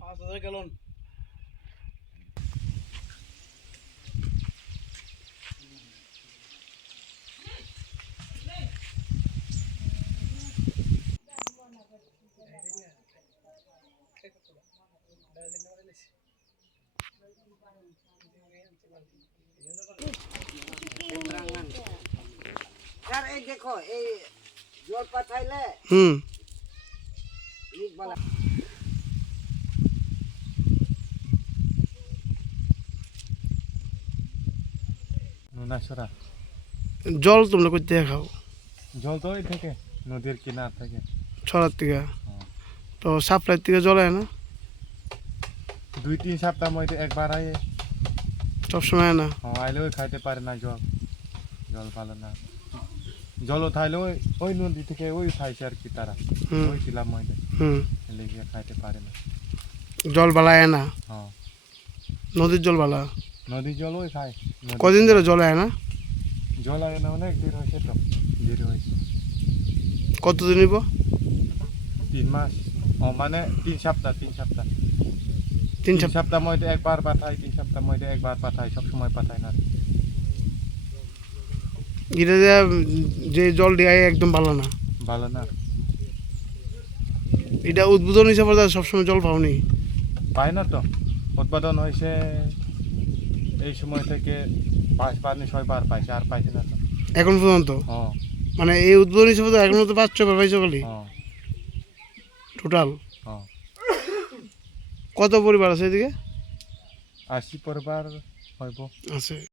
পাঁচ হাজার gallon sir এই দেখো এই জল পাঠাইলে হুম জল তোমরা করতে খাও? জল তো ওই থেকে নদীর কিনার থেকে। ছড়ার থেকে? হ্যাঁ। তো সাপ্লাইয়ের থেকে জল হয় না? দুই তিন সপ্তাহ মধ্যে একবার আয়ে। সবসময় হয় না। হ্যাঁ আইলেও খাইতে পারে না জল। জল ভালো না। জল উঠাইলে ওই ওই নদী থেকে ওই উঠাইছে আর কি তারা। ওই ছিলাম হুম। লেগে খাইতে পারে না। জল বালা হয় না? হ্যাঁ। নদীর জল বালা? নদীর জল ওই খায়। কদিন ধরে জল। হয় না? জল আগে না অনেক দূর হয়েছে তো। দেরি হয়েছে। কতদিন নিব তিন মাস। ও মানে তিন সপ্তাহ তিন সপ্তাহ। তিন সপ্তাহ মধ্যে একবার পাঠাই তিন সপ্তাহ মধ্যে একবার পাঠাই সব সময় পাঠাই না। এটা যে যে জল দেয় একদম ভালো না। ভালো না। এটা উদ্বোধন হিসাবে সবসময় জল পাওনি। পায় না তো। উৎপাদন হয়েছে এই সময় থেকে পাঁচবার নি ছয়বার পাইছে আর পাইছে না তো। এখন পর্যন্ত? হ্যাঁ। মানে এই উদ্বোধন হিসাবে তো এখনও তো পাঁচ ছবার পাইছো খালি? হ্যাঁ। টোটাল হ্যাঁ। কত পরিবার আছে এদিকে? আশি পরিবার হইব। আছে।